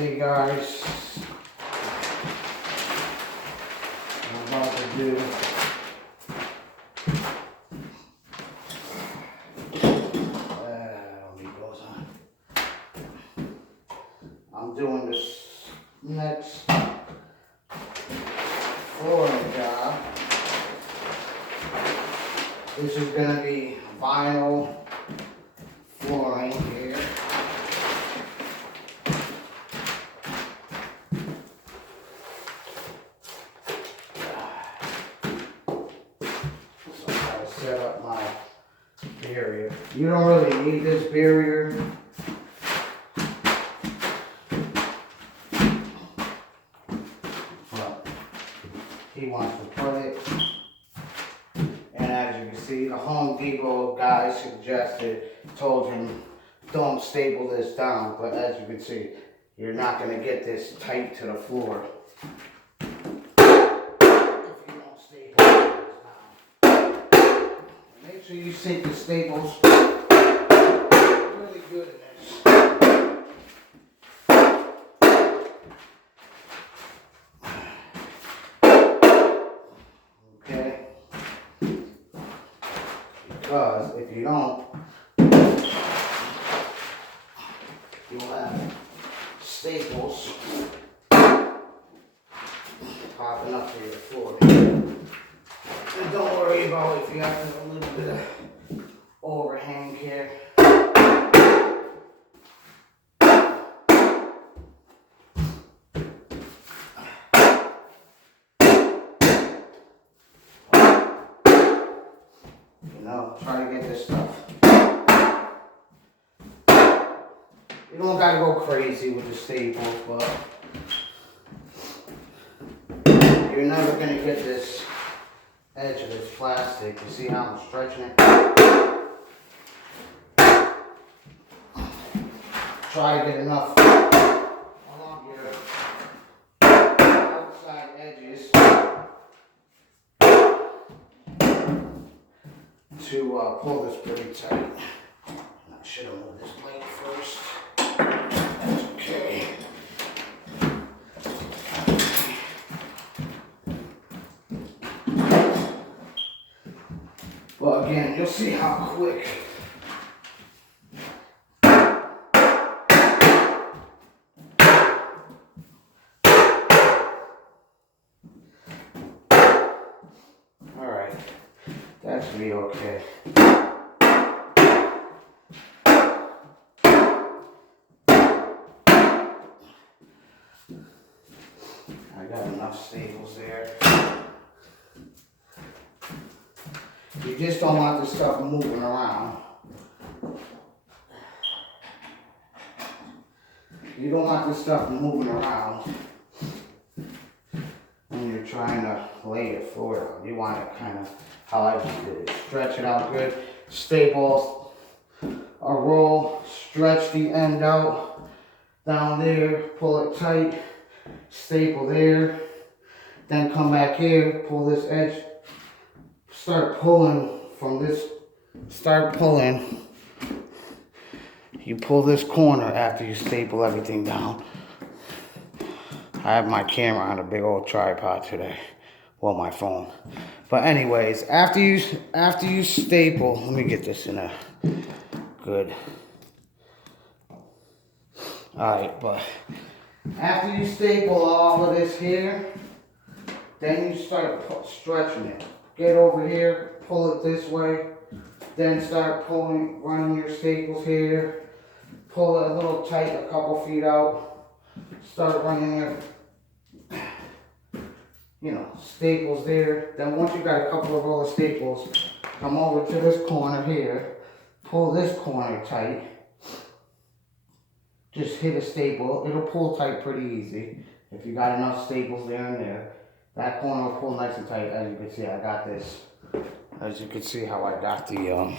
Hey guys, I'm about to do I'm doing this next flooring job. This is gonna be vinyl flooring here. Set up my barrier. You don't really need this barrier. But he wants to put it. And as you can see, the Home Depot guy told him, don't staple this down. But as you can see, you're not going to get this tight to the floor if you don't staple this down. Make sure you sink the staples really good in this. Okay? Because if you don't, you'll have staples popping up to your floor. And don't worry about if you have a little bit of overhang here. You know, try to get this stuff. You don't gotta go crazy with the staples, but you're never gonna get this edge of this plastic. You see how I'm stretching it? Try to get enough along your outside edges to pull this pretty tight. I should have moved this blade first. That's okay. But again, you'll see how quick alright, that should be okay. I got enough staples there. You just don't want this stuff moving around. You don't want this stuff moving around when you're trying to lay your floor down. You want it kind of how I just did it. Stretch it out good. Staple a roll. Stretch the end out down there. Pull it tight. Staple there. Then come back here. Pull this edge. Start pulling from this. Start pulling. You pull this corner after you staple everything down. I have my camera on a big old tripod today. Well, my phone. But anyways, after you staple, let me get this in a good. Alright, but after you staple all of this here, then you start stretching it. Get over here, pull it this way, then start pulling, running your staples here, pull it a little tight, a couple feet out, start running your, staples there. Then once you got a couple of roll of staples, come over to this corner here, pull this corner tight, just hit a staple, it'll pull tight pretty easy. If you got enough staples there and there, that corner will pull nice and tight. As you can see, I got this. As you can see how I got the,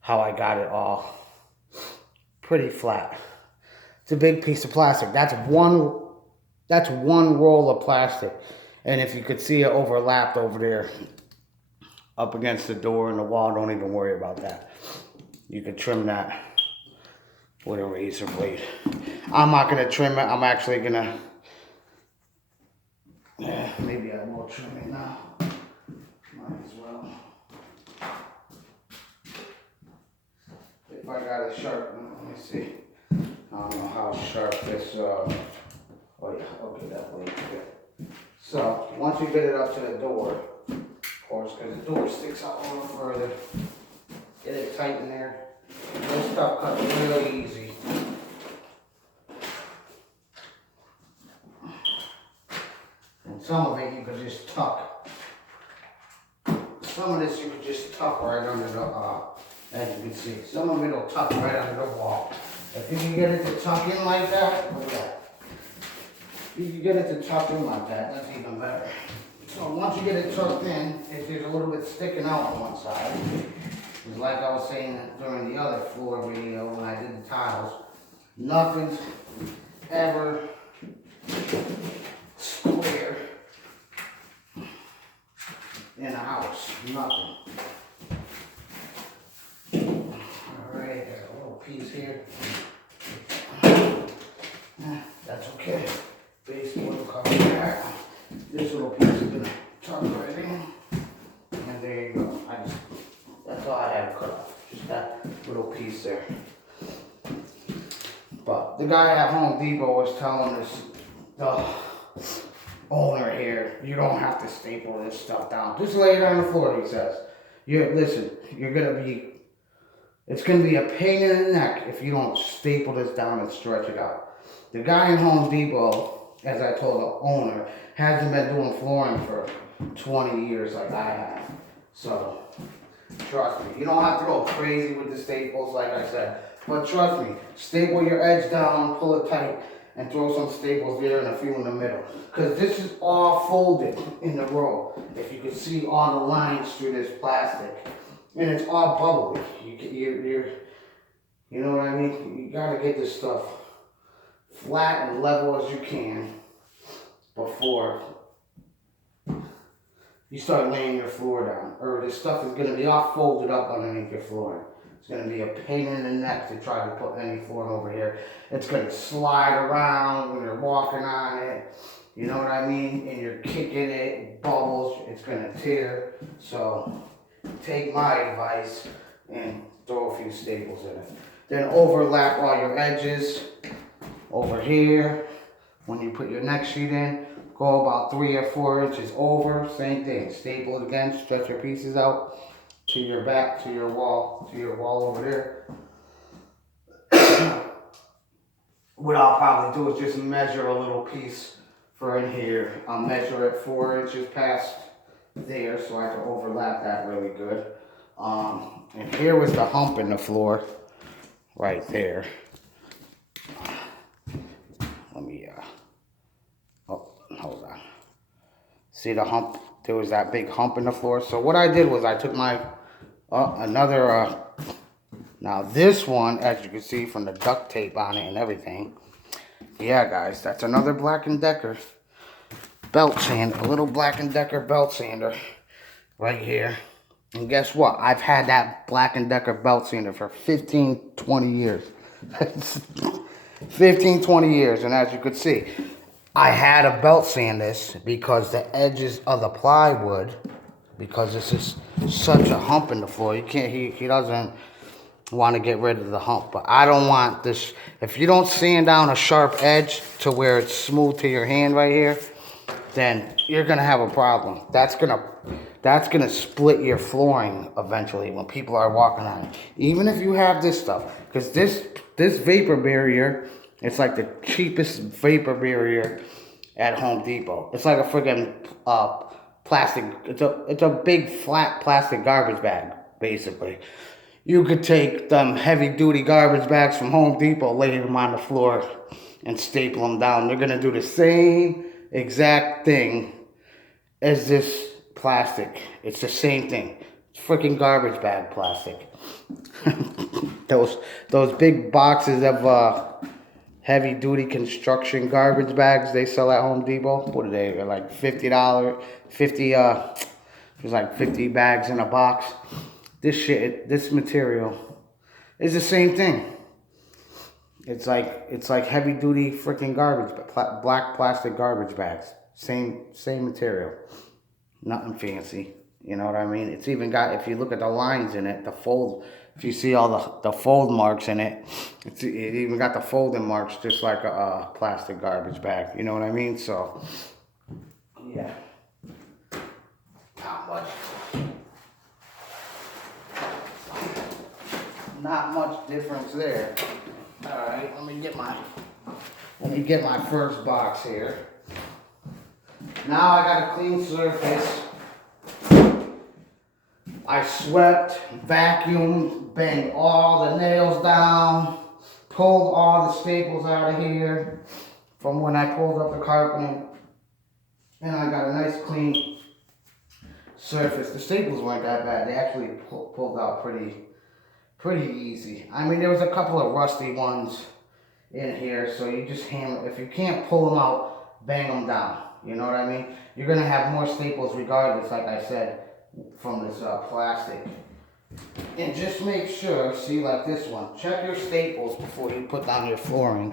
how I got it all pretty flat. It's a big piece of plastic. That's one roll of plastic. And if you could see it overlapped over there up against the door and the wall, don't even worry about that. You can trim that with a razor blade. I'm not gonna trim it. I'm actually gonna, yeah, maybe I will trim it now. Might as well. If I got a sharp, let me see. I don't know how sharp this, oh yeah, okay, that way. Yeah. So, once you get it up to the door, of course, because the door sticks out a little further, get it tight in there. This stuff cuts really easy. And some of it you could just tuck. Some of this you could just tuck right under the, as you can see. Some of it will tuck right under the wall. If you can get it to tuck in like that, look at that. If you can get it to tuck in like that, that's even better. So once you get it tucked in, if there's a little bit sticking out on one side, because like I was saying during the other floor video when I did the tiles, nothing's ever square in a house. Nothing. Alright, there's a little piece here. That's okay. Baseboard will cover that. This little piece is gonna tuck right in. And there you go. That's all I had to cut off. Just that little piece there. But the guy at Home Depot was telling us, the owner here, you don't have to staple this stuff down. Just lay it on the floor, he says. Listen, it's gonna be a pain in the neck if you don't staple this down and stretch it out. The guy in Home Depot, as I told the owner, hasn't been doing flooring for 20 years like I have. So, trust me, you don't have to go crazy with the staples like I said. But trust me, staple your edge down, pull it tight, and throw some staples there and a few in the middle. Because this is all folded in the row. If you can see all the lines through this plastic. And it's all bubbly. You know what I mean? You gotta get this stuff flat and level as you can before you start laying your floor down. Or this stuff is gonna be all folded up underneath your floor. It's gonna be a pain in the neck to try to put any flooring over here. It's gonna slide around when you're walking on it. You know what I mean? And you're kicking it, bubbles, it's gonna tear. So take my advice and throw a few staples in it. Then overlap all your edges over here. When you put your next sheet in, go about 3 or 4 inches over. Same thing, staple it again, stretch your pieces out to your back, to your wall over there. What I'll probably do is just measure a little piece for in here. I'll measure it 4 inches past there so I can overlap that really good. And here was the hump in the floor right there. Let me oh, hold on. See the hump? There was that big hump in the floor. So what I did was I took my now this one, as you can see from the duct tape on it and everything. Yeah, guys, that's another Black & Decker belt sander, a little Black & Decker belt sander right here. And guess what? I've had that Black & Decker belt sander for 15, 20 years. 15, 20 years. And as you could see, I had to belt sand this because the edges of the plywood, because this is such a hump in the floor, he doesn't want to get rid of the hump. But I don't want this. If you don't sand down a sharp edge to where it's smooth to your hand right here, then you're gonna have a problem. That's gonna split your flooring eventually when people are walking on it. Even if you have this stuff, because this vapor barrier, it's like the cheapest vapor barrier at Home Depot. It's like a friggin' plastic. It's a big flat plastic garbage bag, basically. You could take them heavy duty garbage bags from Home Depot, lay them on the floor, and staple them down. They're gonna do the same exact thing as this plastic. It's the same thing. It's freaking garbage bag plastic. those big boxes of heavy duty construction garbage bags they sell at Home Depot. What are they? They're like $50. There's like 50 bags in a box. This material is the same thing. It's like heavy duty freaking garbage, but black plastic garbage bags. Same material. Nothing fancy. You know what I mean? It's even got, if you look at the lines in it, the fold, if you see all the fold marks in it, it even got the folding marks just like a plastic garbage bag. You know what I mean? So, yeah. Not much difference there. Alright, let me get my first box here. Now I got a clean surface. I swept, vacuumed, banged all the nails down, pulled all the staples out of here from when I pulled up the carpeting, and I got a nice clean surface. The staples weren't that bad. They actually pulled out pretty easy. I mean, there was a couple of rusty ones in here, so you just hammer. If you can't pull them out, bang them down. You know what I mean? You're gonna have more staples regardless, like I said, from this plastic. And just make sure, see, like this one, check your staples before you put down your flooring.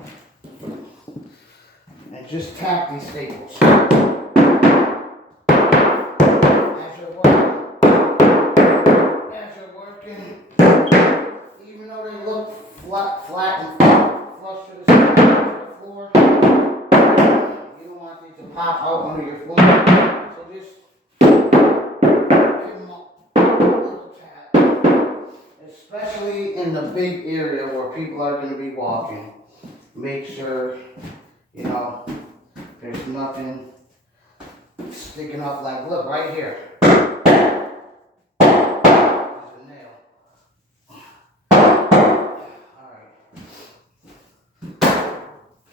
And just tap these staples. As you're working, even though they look flat and flush to the floor, you don't want these to pop out under your floor. So just give them a little tap. Especially in the big area where people are going to be walking. Make sure, you know, there's nothing sticking up. Like, look, right here.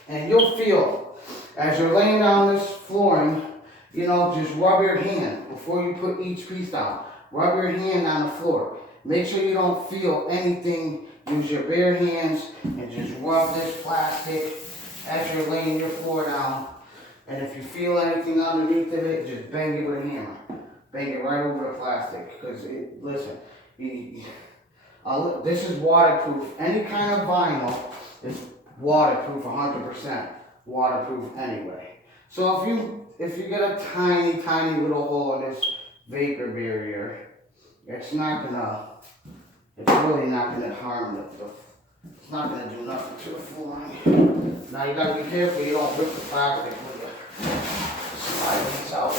And you'll feel, as you're laying down this flooring, you know, just rub your hand before you put each piece down. Rub your hand on the floor. Make sure you don't feel anything. Use your bare hands and just rub this plastic as you're laying your floor down. And if you feel anything underneath of it, just bang it with a hammer. Bang it right over the plastic. Because, listen, this is waterproof. Any kind of vinyl is waterproof, 100% waterproof anyway. So if you get a tiny little hole in this vapor barrier, it's really not gonna harm it's not gonna do nothing to the flooring. Now you gotta be careful you don't rip the plastic with you slide these out.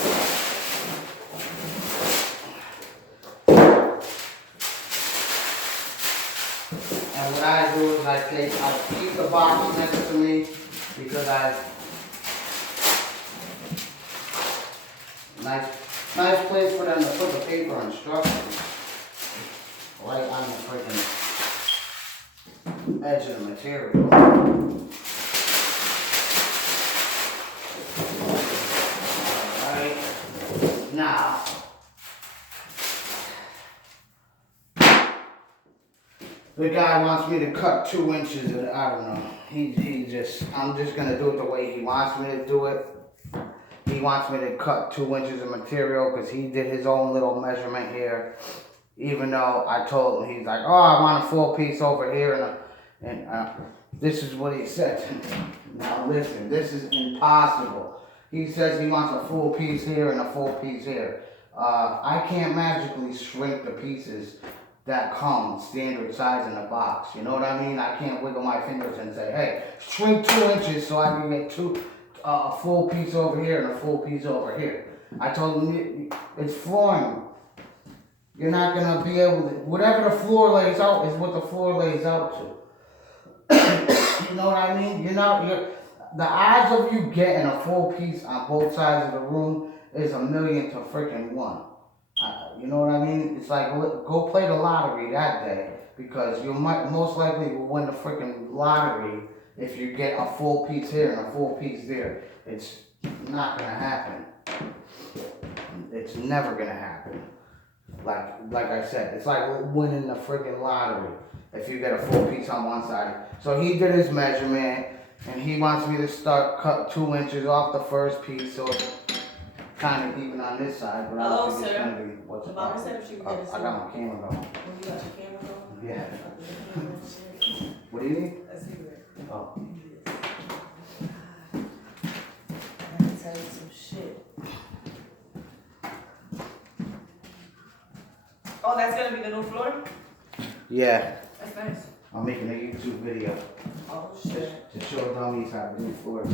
And what I do is I keep the box next to me because nice place for them to put the paper instructions right on the freaking edge of the material. Alright, now the guy wants me to cut 2 inches of it. I don't know. I'm just gonna do it the way he wants me to do it. He wants me to cut 2 inches of material because he did his own little measurement here. Even though I told him, he's like, oh, I want a full piece over here. And this is what he said to me. Now listen, this is impossible. He says he wants a full piece here and a full piece here. I can't magically shrink the pieces that come standard size in the box. You know what I mean? I can't wiggle my fingers and say, hey, shrink 2 inches so I can get a full piece over here and a full piece over here. I told him, it's flooring. You're not going to be able to, whatever the floor lays out is what the floor lays out to. You know what I mean? The odds of you getting a full piece on both sides of the room is 1,000,000 to freaking 1. You know what I mean? It's like, go play the lottery that day because you might most likely will win the freaking lottery if you get a full piece here and a full piece there. It's not going to happen. It's never going to happen. Like I said, it's like winning the freaking lottery if you get a full piece on one side. So he did his measurement and he wants me to cut 2 inches off the first piece so it's kind of even on this side. But I don't think it's going to be what's the problem. I got my camera going. You got your camera going? Yeah. What do you need? A cigarette. Oh. I can tell you some shit. Oh, that's gonna be the new floor? Yeah, That's nice. I'm making a YouTube video Oh, shit. to show dummies how to do floors.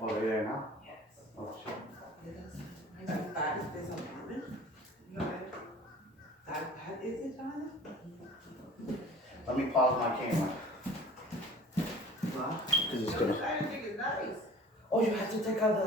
Oh, they're there now? Oh, shit. Let me pause my camera. Because it's gonna. Oh, you have to take out the.